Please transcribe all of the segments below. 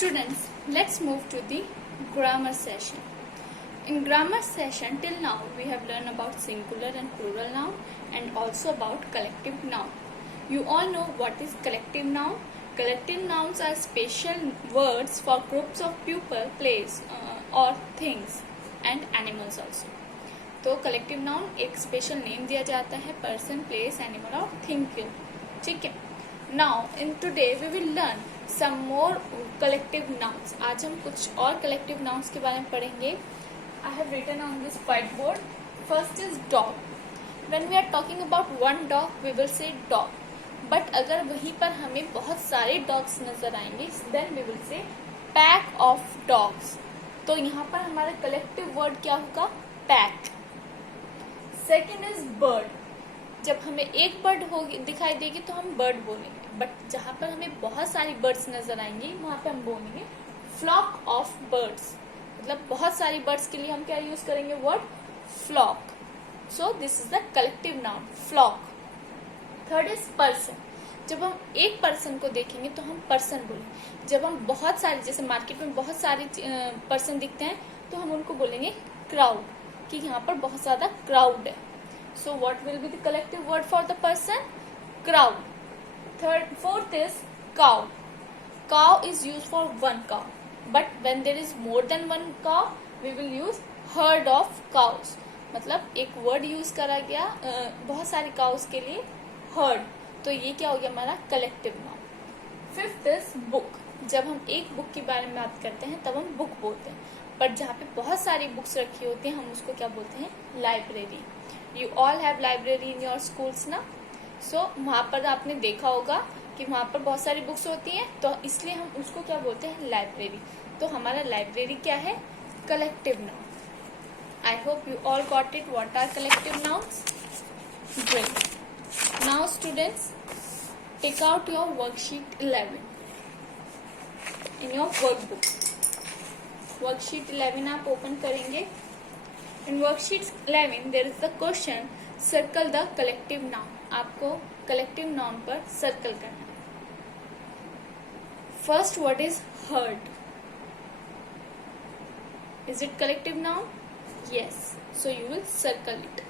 Students, let's move to the grammar session. In grammar session till now we have learned about singular and plural noun and also about collective noun. You all know what is collective noun. Collective nouns are special words for groups of people, place or things and animals also. तो collective noun एक special name दिया जाता है person, place, animal और thing को. ठीक है. Now in today we will learn some more collective nouns. आज हम कुछ और कलेक्टिव नाउन्स के बारे में पढ़ेंगे. I have written on this white board. First is dog. When we are talking about one dog we will say dog. But अगर वहीं पर हमें बहुत सारे डॉग्स नजर आएंगे then we will say pack of dogs. तो यहाँ पर हमारा कलेक्टिव वर्ड क्या होगा? पैक. Second is bird. जब हमें एक बर्ड होगी दिखाई देगी तो हम बर्ड बोलेंगे. बट जहां पर हमें बहुत सारी बर्ड्स नजर आएंगी वहां पे हम बोलेंगे फ्लॉक ऑफ बर्ड्स. मतलब बहुत सारी बर्ड्स के लिए हम क्या यूज करेंगे? Word flock. So this is the collective noun flock. Third is person. जब हम एक पर्सन को देखेंगे तो हम पर्सन बोलेंगे. जब हम बहुत सारे, जैसे मार्केट में बहुत सारे पर्सन दिखते हैं तो हम उनको बोलेंगे क्राउड, कि यहाँ पर बहुत ज्यादा क्राउड है. So what will be the collective word for the person? Crowd. Fourth is cow. Cow is use for one cow, but when there is more than one cow we will use herd of cows. मतलब एक word use करा गया बहुत सारे cows के लिए, heard. तो ये क्या हो गया हमारा collective noun. Fifth is book. जब हम एक बुक के बारे में बात करते हैं तब हम बुक बोलते हैं. पर जहाँ पे बहुत सारी बुक्स रखी होती हैं हम उसको क्या बोलते हैं? Library. You all have library in your schools ना. सो वहाँ पर आपने देखा होगा कि वहाँ पर बहुत सारी बुक्स होती हैं तो इसलिए हम उसको क्या बोलते हैं? लाइब्रेरी. तो हमारा लाइब्रेरी क्या है? Collective noun. I hope you all got it. What are collective nouns? Great. Now students, take out your worksheet 11 in your workbook. Worksheet 11 आप ओपन करेंगे. In worksheet 11 there is the question circle the collective noun. आपको collective noun पर circle करना है. First word is herd. Is it collective noun? Yes. So you will circle it.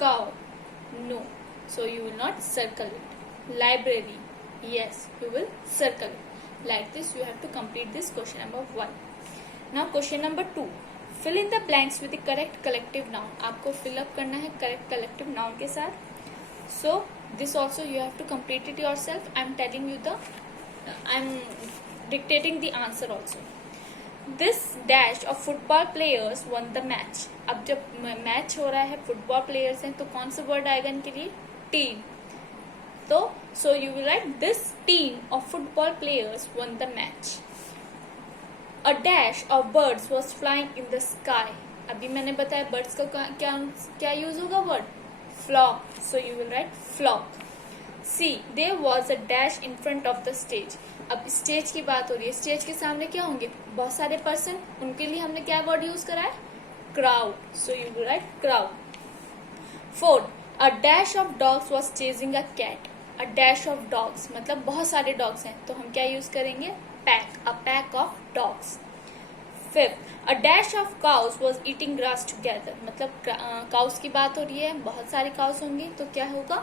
Cow. No. So you will not circle it. Library. Yes, you will circle it. Like this you have to complete this question number 1. Now question number 2. Fill in the blanks with the correct collective noun. आपको fill up करना है correct collective noun के साथ. So this also you have to complete it yourself. I'm dictating the answer also. This dash of football players won the match. अब जब match हो रहा है, फुटबॉल प्लेयर्स हैं, तो कौन सा वर्ड आएगा इनके लिए? टीम. तो so you will write this team of football players won the match. A dash of birds was flying in the sky. अभी मैंने बताया birds का क्या यूज होगा? Word flock. So you will write flock. See, there was a dash in front of the stage. अब stage की बात हो रही है. स्टेज के सामने क्या होंगे? बहुत सारे पर्सन. उनके लिए हमने क्या वर्ड यूज करा है? crowd. So you will write crowd. Fourth, a dash of dogs was chasing a cat. A dash of dogs मतलब बहुत सारे डॉग्स हैं तो हम क्या यूज करेंगे? Pack. A pack of dogs. Fifth, a dash of cows was eating grass together. मतलब cows की बात हो रही है, बहुत सारे काउस होंगे तो क्या होगा?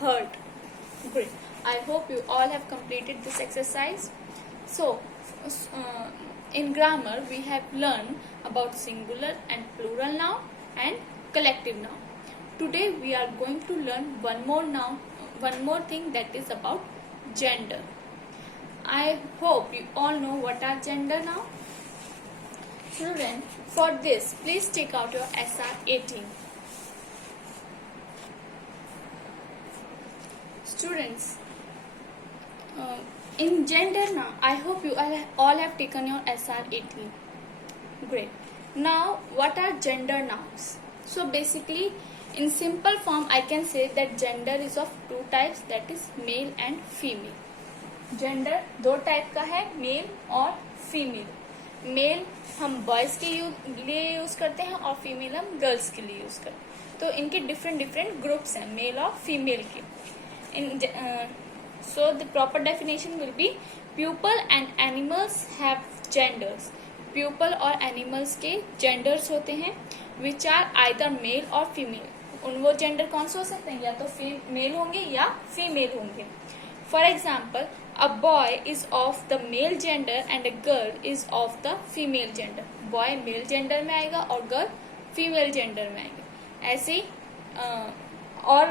herd. Great. I hope you all have completed this exercise. So in grammar we have learned about singular and plural noun and collective noun. Today we are going to learn one more thing, that is about gender. I hope you all know what are gender now. Children, for this please take out your SR 18. Students, in gender now I hope you all have taken your SR 18. Great. Now what are gender nouns? So basically in simple form I can say that gender is of two types, that is male and female. Gender दो type का है, mail और female. Mail हम boys के लिए use करते हैं और फीमेल हम गर्ल्स के लिए यूज करते हैं. तो इनके डिफरेंट ग्रुप्स हैं मेल और फीमेल के. So the proper definition will be Pupil and animals have genders. Pupil और animals के genders होते हैं which are either male or female. उन वो gender कौन से हो सकते हैं, या तो male होंगे या female होंगे. For example, a boy is of the male gender and a girl is of the female gender. Boy male gender में आएगा और girl female gender में आएगा. ऐसे ही और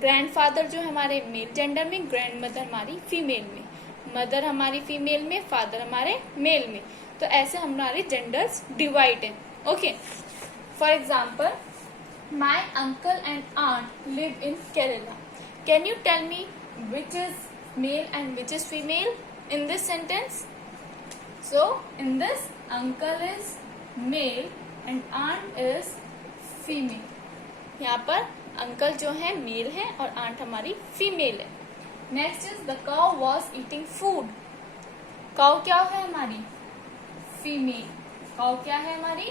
ग्रैंडफादर जो हमारे मेल जेंडर में, ग्रैंड मदर हमारी फीमेल में, मदर हमारी फीमेल में, फादर हमारे मेल में. तो ऐसे हमारे जेंडर्स डिवाइड हैं. Okay, for example, my uncle and aunt live in Kerala. Can you tell me which is male and which is female in this sentence? So in this uncle is male and aunt is female. यहाँ पर uncle जो है mail है और aunt हमारी female है. Next is the cow was eating food. Cow क्या है हमारी? फीमेल. काउ क्या है हमारी?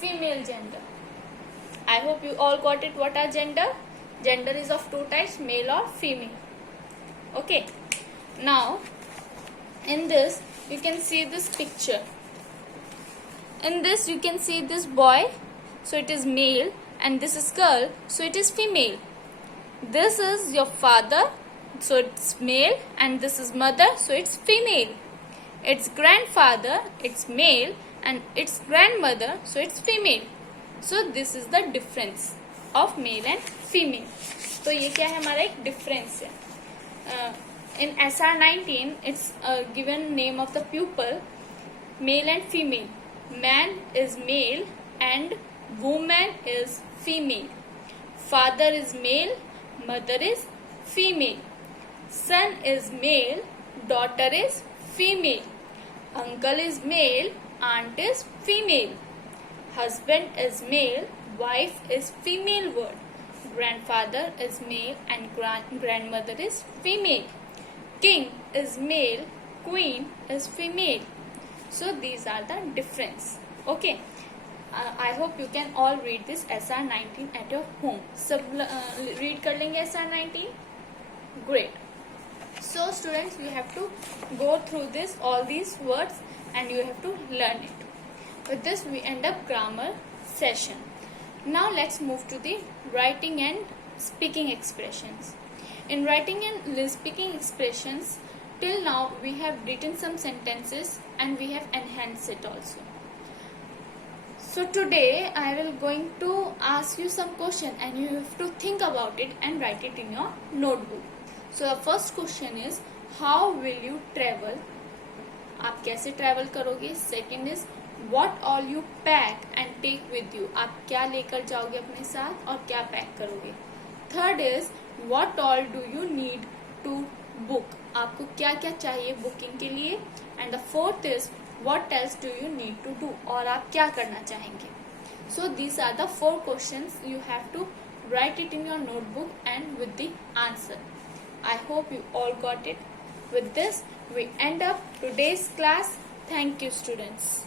Female gender. I hope you all got it. What are gender? Gender is of two types, male और female. Okay, now in this you can see this picture. In this you can see this boy, so it is male, and this is girl, so it is female. This is your father, so it's male, and this is mother, so it's female. It's grandfather, it's male, and it's grandmother, so it's female. So this is the difference of male and female. तो ये क्या है, हमारा एक difference है. In SR19 it's given name of the pupil, male and female. Man is male and woman is female. Father is male, mother is female. Son is male, daughter is female. Uncle is male, aunt is female. Husband is male, wife is female word. Grandfather is male and grandmother is female. King is male, queen is female. So these are the difference. Okay. I hope you can all read this SR19 at your home. सब read कर लेंगे SR19. Great. So students, we have to go through this all these words and you have to learn it. With this we end up grammar session. Now let's move to the writing and speaking expressions. In writing and speaking expressions, till now we have written some sentences and we have enhanced it also. So today I will going to ask you some question and you have to think about it and write it in your notebook. So the first question is, how will you travel? आप कैसे travel करोगे? Second is, what all you pack and take with you? आप क्या लेकर जाओगे अपने साथ और क्या pack करोगे? Third is, what all do you need to book? आपको क्या क्या चाहिए booking के लिए? And the fourth is, what else do you need to do? और आप क्या करना चाहेंगे? So these are the 4 questions. You have to write it in your notebook and with the answer. I hope you all got it. With this, we end up today's class. Thank you, students.